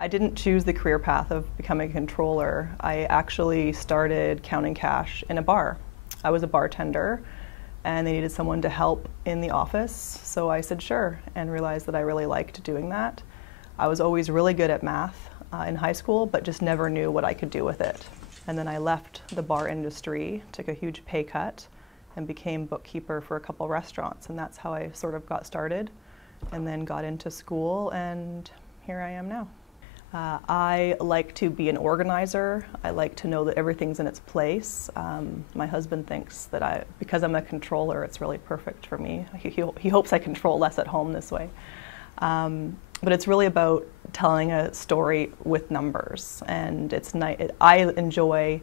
I didn't choose the career path of becoming a controller. I actually started counting cash in a bar. I was a bartender and they needed someone to help in the office, so I said sure and realized that I really liked doing that. I was always really good at math in high school, but just never knew what I could do with it. And then I left the bar industry, took a huge pay cut, and became bookkeeper for a couple restaurants, and that's how I sort of got started, and then got into school, and here I am now. I like to be an organizer. I like to know that everything's in its place. My husband thinks that because I'm a controller, it's really perfect for me. He hopes I control less at home this way. But it's really about telling a story with numbers, and I enjoy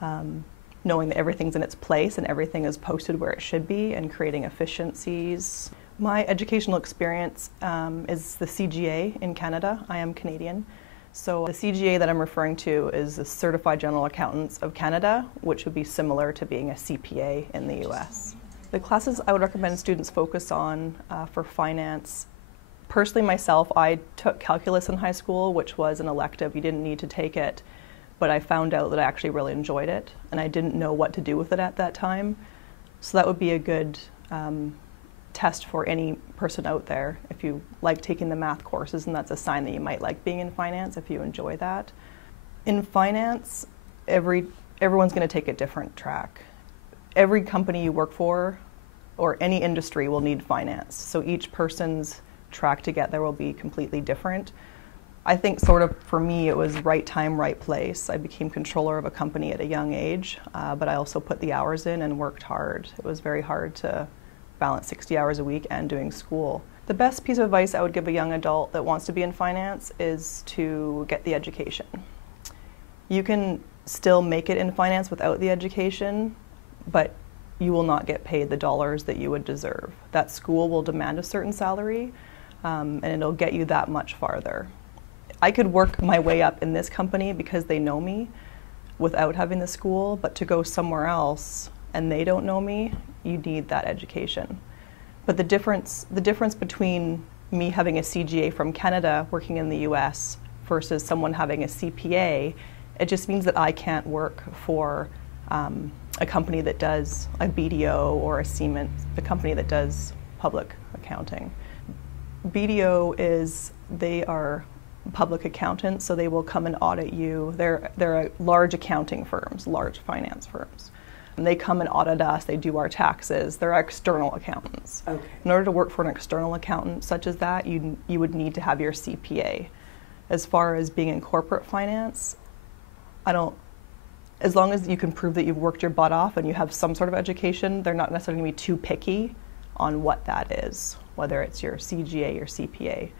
knowing that everything's in its place and everything is posted where it should be and creating efficiencies. My educational experience is the CGA in Canada. I am Canadian. So the CGA that I'm referring to is the Certified General Accountants of Canada, which would be similar to being a CPA in the US. The classes I would recommend students focus on for finance. Personally myself, I took calculus in high school, which was an elective. You didn't need to take it, but I found out that I actually really enjoyed it and I didn't know what to do with it at that time. So that would be a good test for any person out there if you like taking the math courses, and that's a sign that you might like being in finance if you enjoy that. In finance, everyone's going to take a different track. Every company you work for or any industry will need finance, so each person's track to get there will be completely different. I think sort of for me it was right time, right place. I became controller of a company at a young age, but I also put the hours in and worked hard. It was very hard to balance 60 hours a week and doing school. The best piece of advice I would give a young adult that wants to be in finance is to get the education. You can still make it in finance without the education, but you will not get paid the dollars that you would deserve. That school will demand a certain salary, and it'll get you that much farther. I could work my way up in this company because they know me without having the school, but to go somewhere else and they don't know me, you need that education. But the difference between me having a CGA from Canada working in the US versus someone having a CPA, it just means that I can't work for a company that does a BDO or a Siemens, a company that does public accounting. BDO they are public accountants, so they will come and audit you. They're large accounting firms, large finance firms. And they come and audit us, they do our taxes, they're external accountants. Okay. In order to work for an external accountant such as that, you would need to have your CPA. As far as being in corporate finance, as long as you can prove that you've worked your butt off and you have some sort of education, they're not necessarily going to be too picky on what that is, whether it's your CGA or CPA.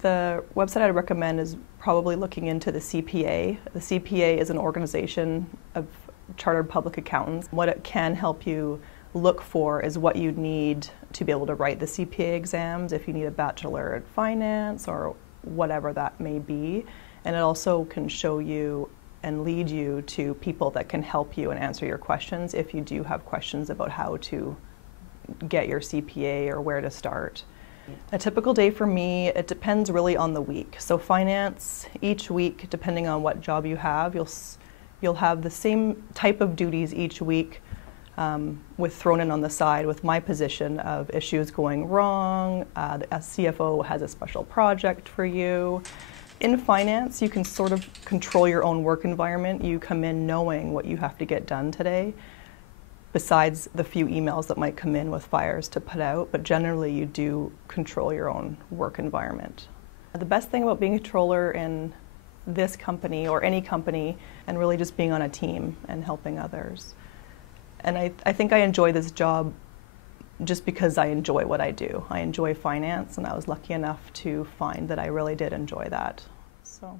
The website I'd recommend is probably looking into the CPA. The CPA is an organization of chartered public accountants. What it can help you look for is what you need to be able to write the CPA exams, if you need a bachelor in finance or whatever that may be. And it also can show you and lead you to people that can help you and answer your questions if you do have questions about how to get your CPA or where to start. A typical day for me, it depends really on the week. So finance, each week, depending on what job you have, you'll have the same type of duties each week with thrown in on the side with my position of issues going wrong. The CFO has a special project for you. In finance, you can sort of control your own work environment. You come in knowing what you have to get done today, besides the few emails that might come in with fires to put out, but generally you do control your own work environment. The best thing about being a controller in this company or any company, and really just being on a team and helping others. And I think I enjoy this job just because I enjoy what I do. I enjoy finance, and I was lucky enough to find that I really did enjoy that. So.